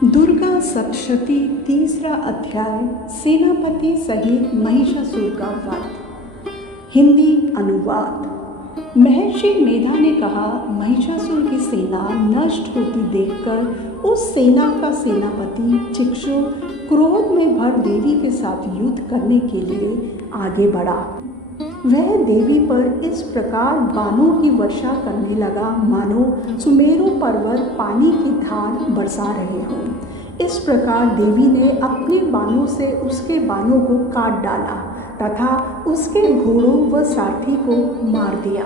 दुर्गा सप्तशती तीसरा अध्याय सेनापति सहित महिषासुर का वध। हिंदी अनुवाद। महर्षि मेधा ने कहा, महिषासुर की सेना नष्ट होती देखकर उस सेना का सेनापति चिक्षु क्रोध में भर देवी के साथ युद्ध करने के लिए आगे बढ़ा। वह देवी पर इस प्रकार बाणों की वर्षा करने लगा मानो सुमेरु पर्वत पानी की धार बरसा रहे हों। इस प्रकार देवी ने अपने बाणों से उसके बाणों को काट डाला तथा उसके घोड़ों व सारथी को मार दिया।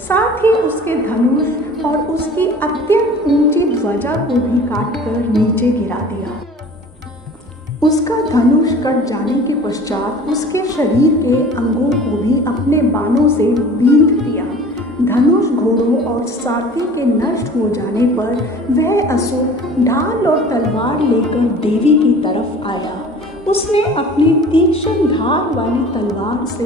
साथ ही उसके धनुष और उसकी अत्यंत ऊंची ध्वजा को भी काटकर नीचे गिरा दिया। उसका धनुष कट जाने के पश्चात उसके शरीर के अंगों को भी अपने बाणों से बींध दिया। धनुष, घोड़ों और सारथी के नष्ट हो जाने पर वह असुर ढाल और तलवार लेकर देवी की तरफ आया। उसने अपनी तीक्ष्ण धार वाली तलवार से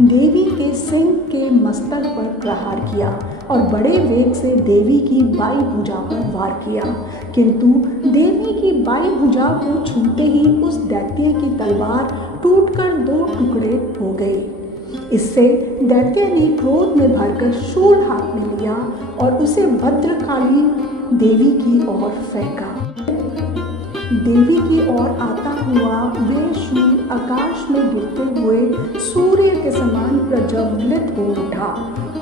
देवी के सिंह के मस्तक पर प्रहार किया और बड़े वेग से देवी की बाईं भुजा पर वार किया, किंतु देवी की बाईं भुजा को छूते ही उस दैत्य की तलवार टूटकर दो टुकड़े हो गई। इससे दैत्य ने क्रोध में भरकर शूल हाथ में लिया और उसे भद्रकाली देवी की ओर फेंका। देवी की ओर आता हुआ वे शूल आकाश में गिरते हुए सूर्य के समान प्रज्वलित हो उठा।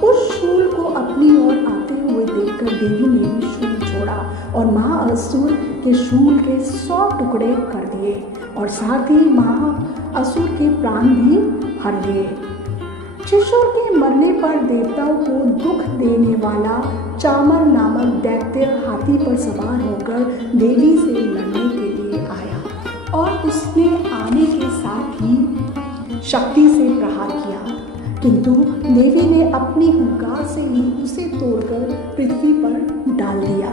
उस शूल को अपनी ओर आते हुए देखकर देवी ने भी शूल छोड़ा और महाअसुर के शूल के 100 टुकड़े कर दिए और साथ ही महाअसुर के प्राण भी हर लिए। शिशुर के मरने पर देवताओं को दुख देने वाला चामर नामक दैत्य हाथी पर सवार होकर देवी से लड़ने के लिए आया और उसने आने के साथ ही शक्ति से प्रहार किया, किंतु देवी ने अपनी हुंकार से ही उसे तोड़कर पृथ्वी पर डाल दिया।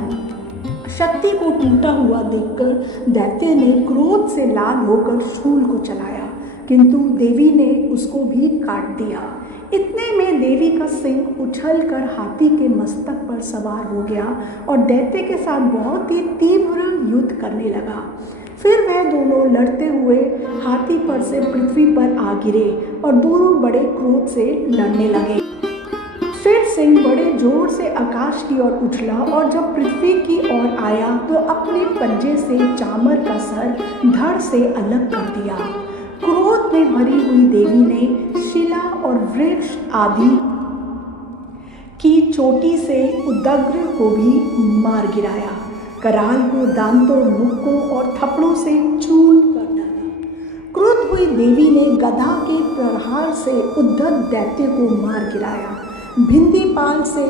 शक्ति को टूटा हुआ देखकर दैत्य ने क्रोध से लाल होकर शूल को चलाया, किंतु देवी ने उसको भी काट दिया। इतने में देवी का सिंह उछलकर हाथी के मस्तक पर सवार हो गया और दैत्य के साथ बहुत ही तीव्र युद्ध करने लगा। फिर वह दोनों लड़ते हुए हाथी पर से पृथ्वी पर आ गिरे और दोनों बड़े क्रोध से लड़ने लगे। फिर सिंह बड़े जोर से आकाश की ओर उछला और जब पृथ्वी की ओर आया तो अपने पंजे से चामर का सर धड़ से अलग कर दिया। क्रोध में भरी हुई देवी ने शिला और वृक्ष आदि की चोटी से उदग्र को भी मार गिराया। कराल को दांतों, मुक्कों और थप्पड़ों से चूर्ण कर डाला। क्रुद्ध हुई देवी ने गदा के प्रहार से उद्धत दैत्य को मार गिराया। भिंदीपाल से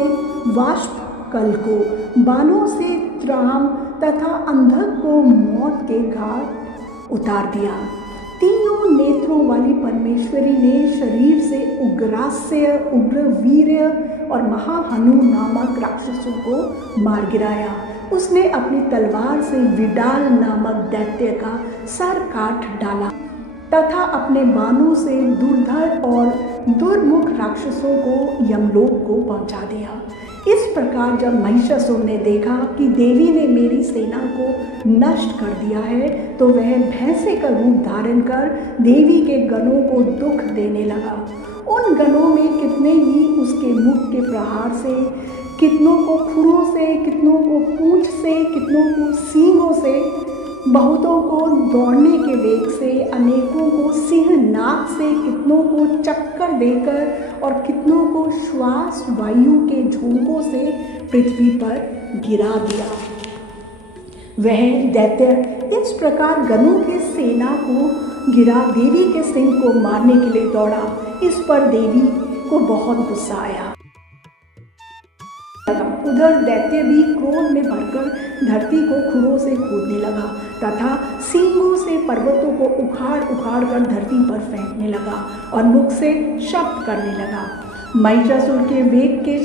वाष्पकल को, बाणों से त्राम तथा अंधक को मौत के घाट उतार दिया। तीनों नेत्रों वाली परमेश्वरी ने शरीर से उग्रास्य, उग्रवीर्य और महाहनु नामक राक्षसों को मार गिराया। उसने अपनी तलवार से विडाल नामक दैत्य का सर काट डाला तथा अपने बाणों से दुर्धर और दुर्मुख राक्षसों को यमलोक को पहुंचा दिया। इस प्रकार जब महिषासुर ने देखा कि देवी ने मेरी सेना को नष्ट कर दिया है तो वह भैंसे का रूप धारण कर देवी के गणों को दुख देने लगा। उन गणों में कितने ही उसके मुख के प्रहार से, कितनों को खुरों से, कितनों को पूंछ से, कितनों को सींगों से, बहुतों को दौड़ने के वेग से, अनेकों को सिंह नाक से, कितनों को चक्कर देकर और कितनों को श्वास वायु के झोंकों से पृथ्वी पर गिरा दिया। वह दैत्य इस प्रकार गणों की सेना को गिरा देवी के सिंह को मारने के लिए दौड़ा। इस पर देवी को बहुत गुस्सा आया। उधर दैत्य भी क्रोध में भरकर धरती को खुरों से खोदने लगा तथा सींगों से पर्वतों को उखाड़ उखाड़ कर धरती पर फेंकने लगा और मुख से शब्द करने लगा। महिषासुर के वेग के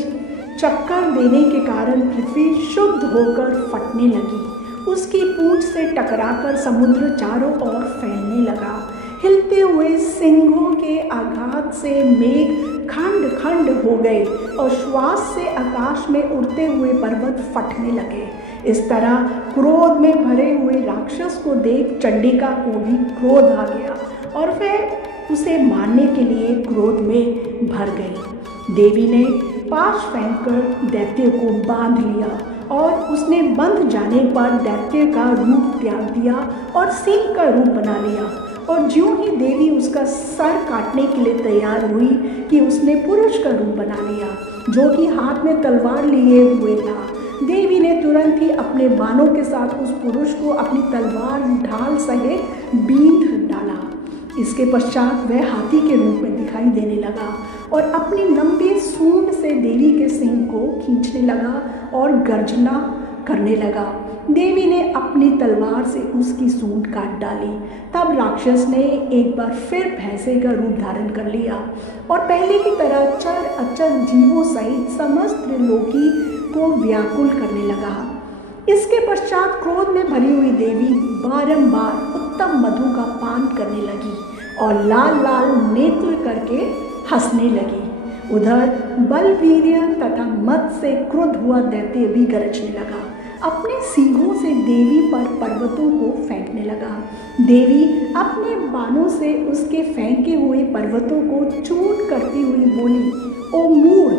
चक्कर देने के कारण पृथ्वी शुद्ध होकर फटने लगी। उसकी पूंछ से टकराकर समुद्र चारों ओर फैलने लगा। हिलते हुए सिंहों के आघात से मेघ खंड खंड हो गए और श्वास से आकाश में उड़ते हुए पर्वत फटने लगे। इस तरह क्रोध में भरे हुए राक्षस को देख चंडिका को भी क्रोध आ गया और वह उसे मारने के लिए क्रोध में भर गई। देवी ने पाश फेंककर दैत्य को बांध लिया और उसने बंध जाने पर दैत्य का रूप त्याग दिया और सिंह का रूप बना लिया। और ज्यों ही देवी उसका सर काटने के लिए तैयार हुई कि उसने पुरुष का रूप बना लिया, जो कि हाथ में तलवार लिए हुए था। देवी ने तुरंत ही अपने बाणों के साथ उस पुरुष को अपनी तलवार ढाल सहित बींध डाला। इसके पश्चात वह हाथी के रूप में दिखाई देने लगा और अपनी लंबी सूंड से देवी के सिंह को खींचने लगा और गर्जना करने लगा। देवी ने अपनी तलवार से उसकी सूंड काट डाली। तब राक्षस ने एक बार फिर भैंसे का रूप धारण कर लिया और पहले की तरह चर अचर जीवों सहित समस्त त्रिलोकी को व्याकुल करने लगा। इसके पश्चात क्रोध में भरी हुई देवी बारंबार उत्तम मधु का पान करने लगी और लाल लाल नेत्र करके हंसने लगी। उधर बलवीर्य तथा मद से क्रुद्ध हुआ दैत्य भी गरजने लगा। अपने सींगों से देवी पर पर्वतों को फेंकने लगा। देवी अपने बाणों से उसके फेंके हुए पर्वतों को चूर करती हुई बोली, ओ मूढ़,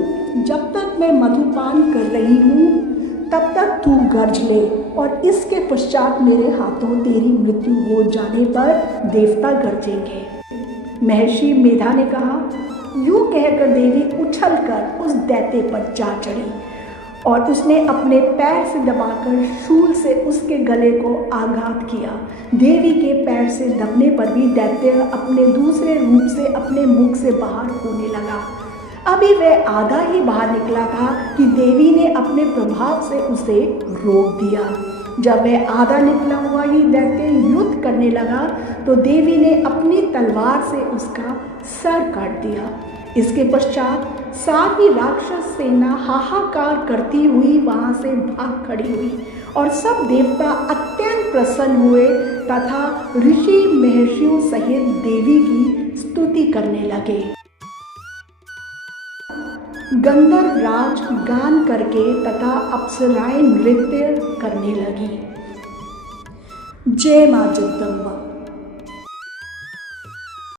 जब तक मैं मधुपान कर रही हूँ तब तक तू गर्ज ले और इसके पश्चात मेरे हाथों तेरी मृत्यु हो जाने पर देवता गरजेंगे। महर्षि मेधा ने कहा। यूं कहकर देवी उछलकर उस दैत्य पर जा चढ़ी और उसने अपने पैर से दबाकर शूल से उसके गले को आघात किया। देवी के पैर से दबने पर भी दैत्य अपने दूसरे रूप से अपने मुख से बाहर होने लगा। अभी वह आधा ही बाहर निकला था कि देवी ने अपने प्रभाव से उसे रोक दिया। जब वह आधा निकला हुआ ही दैत्य युद्ध करने लगा तो देवी ने अपनी तलवार से उसका सर काट दिया। इसके पश्चात सारी राक्षस सेना हाहाकार करती हुई वहां से भाग खड़ी हुई और सब देवता अत्यंत प्रसन्न हुए तथा ऋषि महर्षियों सहित देवी की स्तुति करने लगे। गंधर्व राज गान करके तथा अप्सराएं नृत्य करने लगी। जय मां जगदम्बा।